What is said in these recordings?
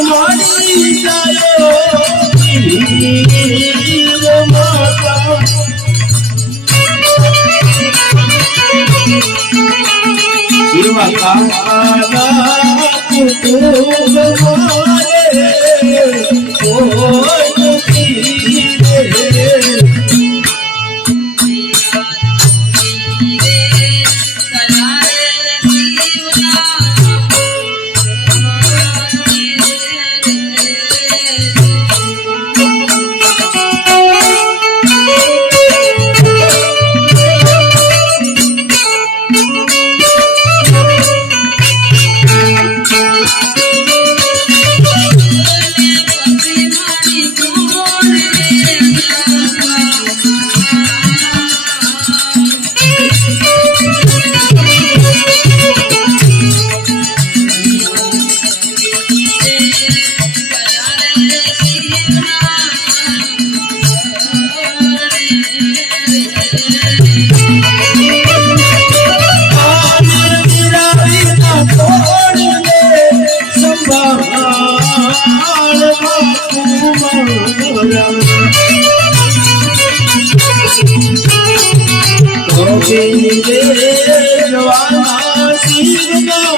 મારી જાયો માતા એવા કાકા કુટુંબ મારે કોઈ નથી રે જવાના શિવના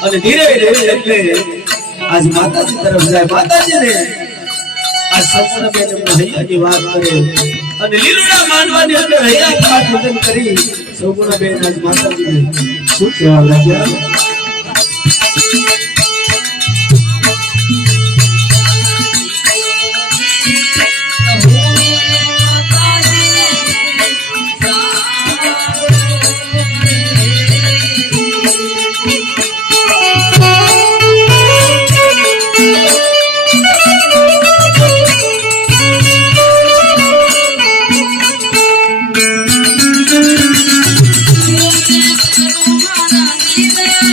અને ધીરે ધીરે એટલે આજ માતાજી તરફ જાય માતાજી ને આ સપના બેન હૈયાની વાત કરે અને લીલુડા માનવાની અંદર હૈયા વાત વચન કરી સૌગુણા બેન આજ માતાજીને શું કહેવા લાગ્યા Yeah.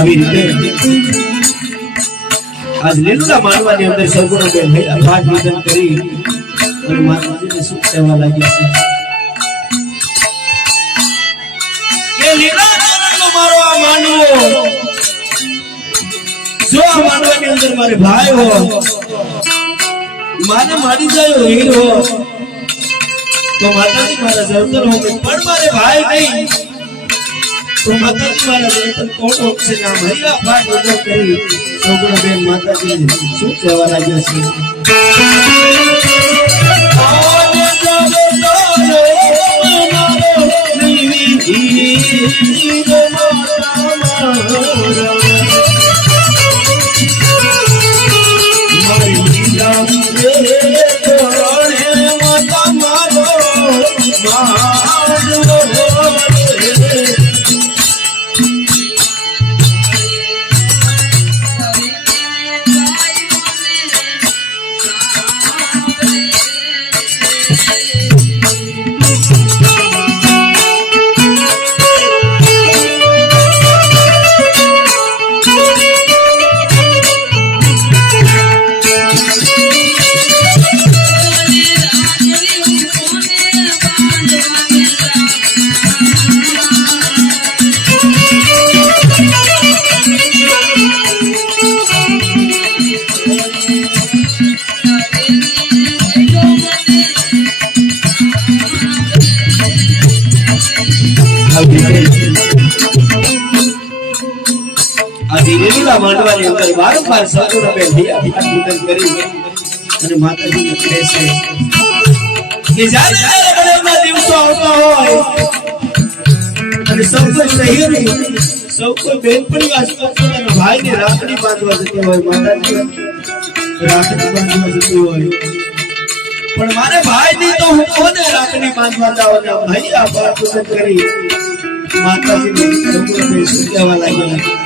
આવી રીતે આજ લીલુડા માનવાની અંદર સગુણા બેન હૈયા ભાગ વિધન કરી અને માતાજીને સુખ કહેવા લાગ્યા છે કે લીલા ચરણનો મારો આ માનવો, જો આ માનવાની અંદર મારે ભાઈ હો, માને મારી જાય હીર હો, તો માતાજી મારા જળતર હો, પણ મારે ભાઈ નહીં તો માતાજી મારા જળતર કોણ હોશે? નામ હૈયા ભાગ વિધન કરી સગુણા બેન માતાજીને શું કહેવા લાગ્યા છે? માંડવાની અંદર વારંવાર સગુણા બેન હૈયા ભાગ વિધન કરી અને માતાજીને કહે છે કે જ્યારે બળેવના દિવસો આવતા હોય અને સૌ કોઈ સહેલી, સૌ કોઈ બેનપણી વાસના ભાઈને રાખડી બાંધવા જતી હોય, માતાજી રાખડી બાંધવા જતી હોય, પણ મારે ભાઈ નહીં તો હું કોને રાખડી બાંધવા જાવ? હૈયા ભાગ વિધન કરી માતાજીને સગુણા બેન શું કહેવા લાગ્યા?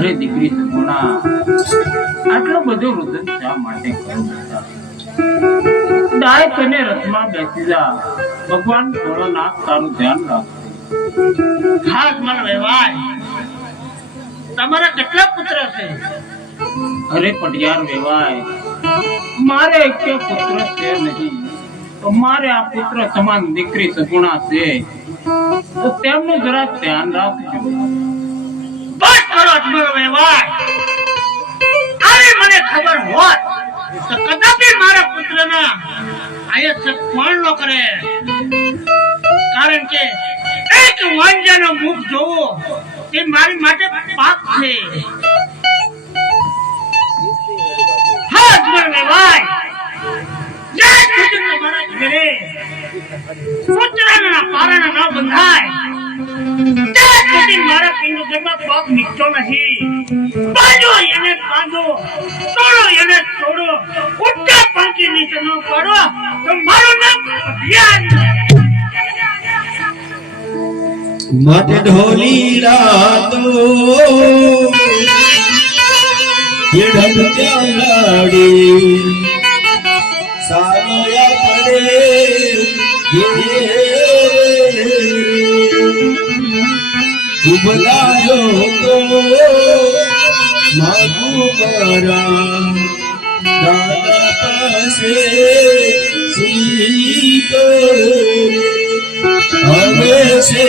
અરે દીકરી સગુણા, આટલો બધો રુદન શા માટે કરું બેટા? દાય તને રથમાં બેસી જા, ભગવાન ભોળાનાથ તારું ધ્યાન રાખશે. હા મારા વેવાય, તમારા કેટલા પુત્ર છે? અરે પટિયાર વેવાય, મારે એક પુત્ર છે નહીં, તો મારે આ પુત્ર સમાન દીકરી સગુણા છે, તો તેમનું જરા ધ્યાન રાખજો. બસ કરો તમારો વેવાય. આવી મને ખબર હોત તો કદાપી મારા પુત્રના આયત કોણ ન કરે. કારણ કે એક વાંજાનો મુખ જોવો તે મારી માટે પાપ છે. હા તમારો વેવાય, જે સુધી તમારા ઘરે પુત્રના પારણા ન બંધાય ત્યાં સુધી મારા પિંડમાં પગ નીકળતો નથી. બાંધો એને બાંધો, તોડો એને તોડો, ઉઠતા પાંચી નીચે ન પાડો તો મારું નામ અભિયાન. માટે ઢોલી રાતો યડમ ચાલાડી સાલોયા પડે ઉબલાયો તો માગુ મારા દાદા પાસે શીખ હવે છે